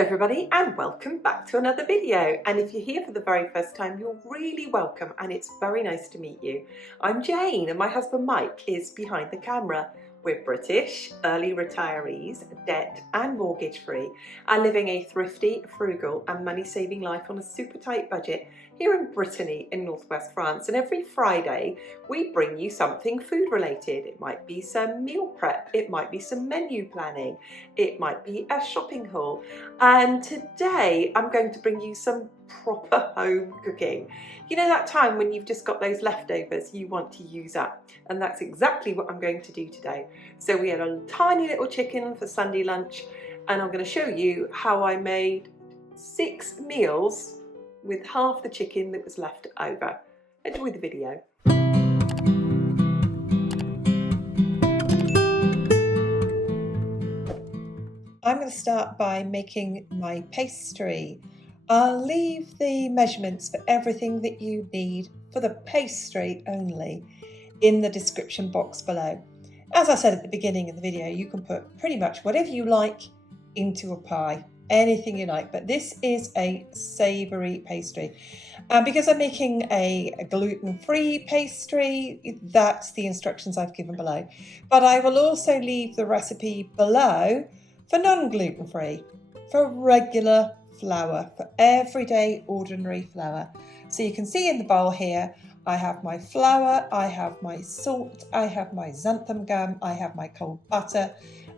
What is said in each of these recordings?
everybody, and welcome back to another video. And if you're here for the very first time, you're really welcome and it's very nice to meet you. I'm Jane and my husband Mike is behind the camera. We're British, early retirees, debt and mortgage free, and living a thrifty, frugal and money-saving life on a super tight budget here in Brittany in northwest France. And every Friday we bring you something food related. It might be some meal prep, it might be some menu planning, it might be a shopping haul. And today I'm going to bring you some proper home cooking. You know that time when you've just got those leftovers you want to use up, and that's exactly what I'm going to do today. So we had a tiny little chicken for Sunday lunch, and I'm going to show you how I made 6 meals with half the chicken that was left over. Enjoy the video. I'm going to start by making my pastry. I'll leave the measurements for everything that you need for the pastry only in the description box below. As I said at the beginning of the video, you can put pretty much whatever you like into a pie, anything you like, but this is a savoury pastry. And because I'm making a gluten-free pastry, that's the instructions I've given below. But I will also leave the recipe below for non-gluten-free, for regular flour, for everyday ordinary flour. So you can see in the bowl here, I have my flour, I have my salt, I have my xanthum gum, I have my cold butter,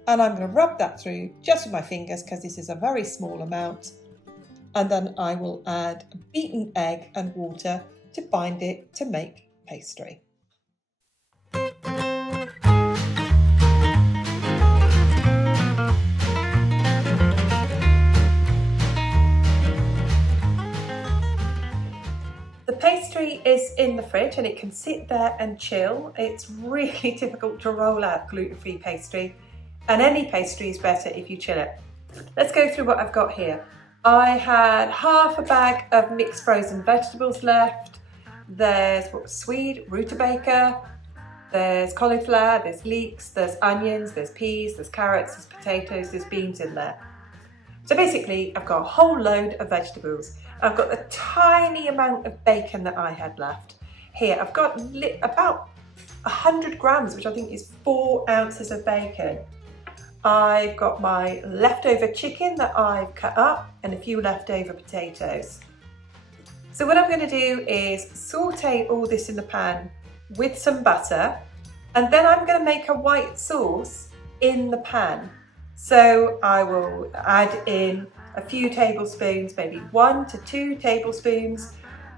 and I'm going to rub that through just with my fingers because this is a very small amount. And then I will add a beaten egg and water to bind it to make pastry. The pastry is in the fridge and it can sit there and chill. It's really difficult to roll out gluten-free pastry, and any pastry is better if you chill it. Let's go through what I've got here. I had half a bag of mixed frozen vegetables left. There's swede, rutabaga, there's cauliflower, there's leeks, there's onions, there's peas, there's carrots, there's potatoes, there's beans in there. So basically I've got a whole load of vegetables. I've got a tiny amount of bacon that I had left. Here I've got about 100 grams, which I think is 4 ounces of bacon. I've got my leftover chicken that I've cut up and a few leftover potatoes. So what I'm going to do is saute all this in the pan with some butter, and then I'm going to make a white sauce in the pan. So I will add in a few tablespoons, maybe 1 to 2 tablespoons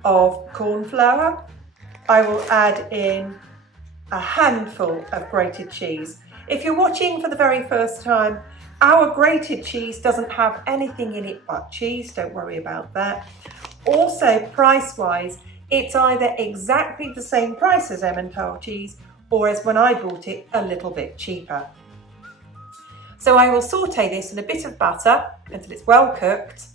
of corn flour. I will add in a handful of grated cheese. If you're watching for the very first time, our grated cheese doesn't have anything in it but cheese, don't worry about that. Also, price-wise, it's either exactly the same price as Emmental cheese, or as when I bought it, a little bit cheaper. So I will saute this in a bit of butter until it's well cooked.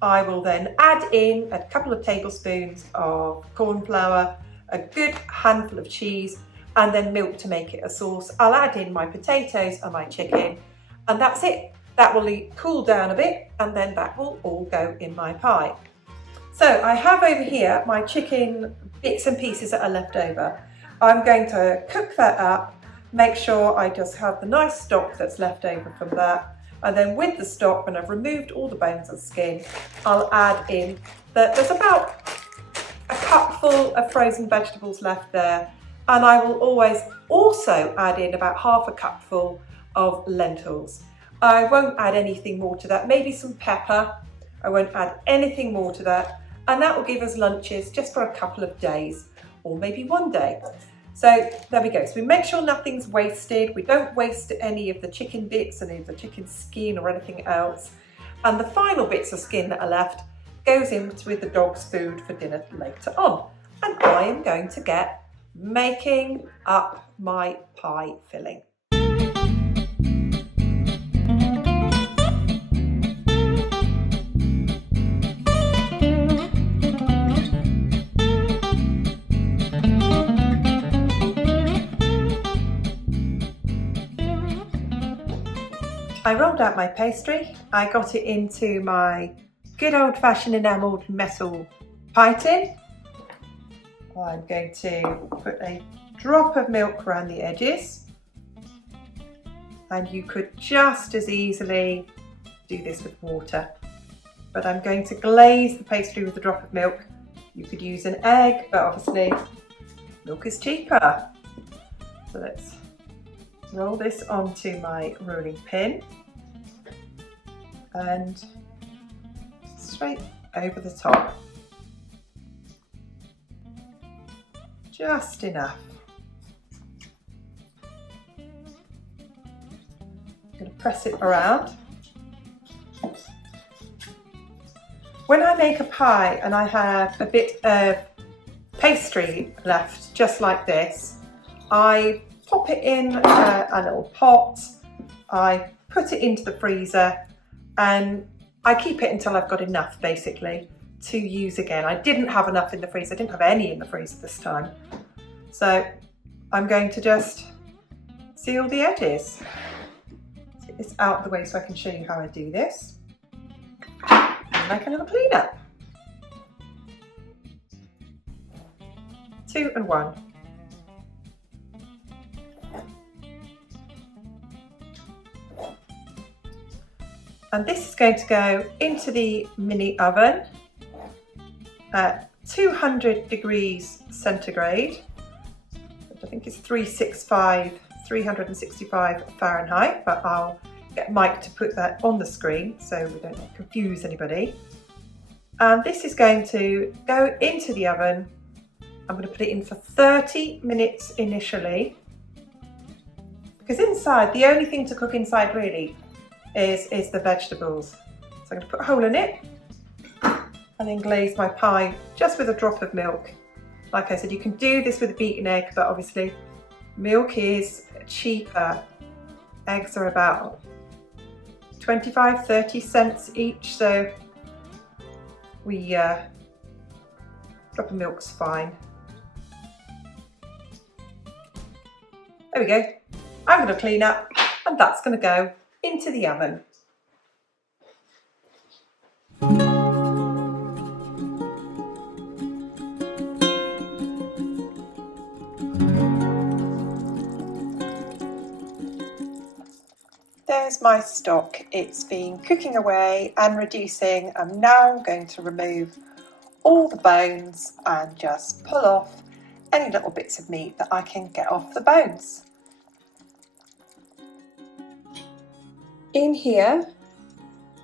I will then add in a couple of tablespoons of corn flour, a good handful of cheese, and then milk to make it a sauce. I'll add in my potatoes and my chicken, and that's it. That will cool down a bit, and then that will all go in my pie. So I have over here my chicken bits and pieces that are left over. I'm going to cook that up. Make sure I just have the nice stock that's left over from that. And then with the stock, when I've removed all the bones and skin, I'll add in there's about a cupful of frozen vegetables left there. And I will always also add in about half a cupful of lentils. I won't add anything more to that, maybe some pepper. I won't add anything more to that. And that will give us lunches just for a couple of days, or maybe one day. So there we go. So we make sure nothing's wasted. We don't waste any of the chicken bits, any of the chicken skin or anything else. And the final bits of skin that are left goes in with the dog's food for dinner later on. And I am going to get making up my pie filling. I rolled out my pastry. I got it into my good old-fashioned enamelled metal pie tin. I'm going to put a drop of milk around the edges, and you could just as easily do this with water, but I'm going to glaze the pastry with a drop of milk. You could use an egg, but obviously milk is cheaper. So let's roll this onto my rolling pin and straight over the top. Just enough. I'm going to press it around. When I make a pie and I have a bit of pastry left, just like this, I pop it in a little pot, I put it into the freezer, and I keep it until I've got enough, basically, to use again. I didn't have enough in the freezer, I didn't have any in the freezer this time. So I'm going to just seal the edges. Get this out of the way so I can show you how I do this. Make a little clean up. 2 and 1. And this is going to go into the mini oven at 200 degrees centigrade, which I think is 365 Fahrenheit, but I'll get Mike to put that on the screen so we don't confuse anybody. And this is going to go into the oven. I'm going to put it in for 30 minutes initially, because inside, the only thing to cook inside really is the vegetables. So I'm going to put a hole in it and then glaze my pie just with a drop of milk. Like I said, you can do this with a beaten egg, but obviously milk is cheaper. Eggs are about 25-30 cents each, so drop of milk's fine. There we go. I'm going to clean up, and that's going to go into the oven. There's my stock. It's been cooking away and reducing. I'm now going to remove all the bones and just pull off any little bits of meat that I can get off the bones. In here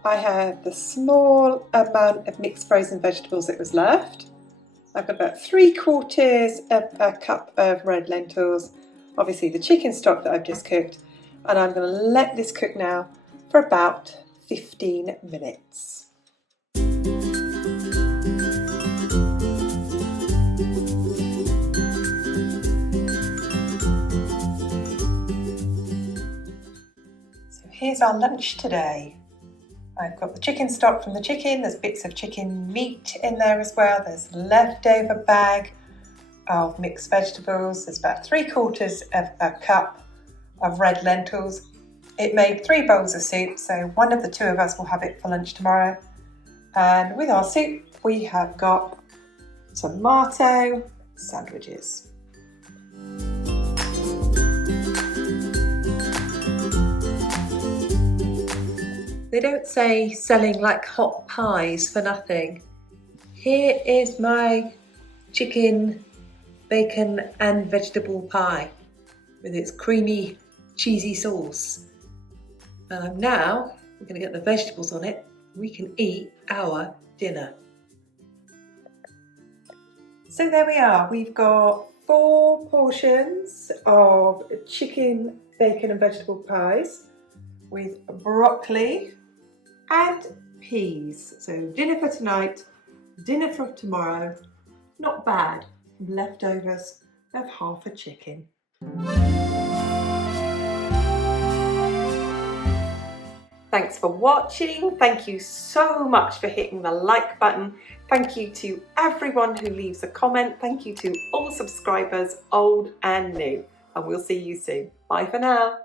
I have the small amount of mixed frozen vegetables that was left. I've got about 3/4 of a cup of red lentils, obviously the chicken stock that I've just cooked, and I'm going to let this cook now for about 15 minutes. Here's our lunch today. I've got the chicken stock from the chicken, there's bits of chicken meat in there as well, there's a leftover bag of mixed vegetables, there's about 3/4 of a cup of red lentils. It made 3 bowls of soup, so one of the 2 of us will have it for lunch tomorrow. And with our soup, we have got tomato sandwiches. They don't say selling like hot pies for nothing. Here is my chicken, bacon and vegetable pie with its creamy, cheesy sauce. And now we're going to get the vegetables on it. We can eat our dinner. So there we are. We've got 4 portions of chicken, bacon and vegetable pies with broccoli and peas. So dinner for tonight, dinner for tomorrow. Not bad. Leftovers of half a chicken. Thanks for watching. Thank you so much for hitting the like button. Thank you to everyone who leaves a comment. Thank you to all subscribers, old and new. And we'll see you soon. Bye for now.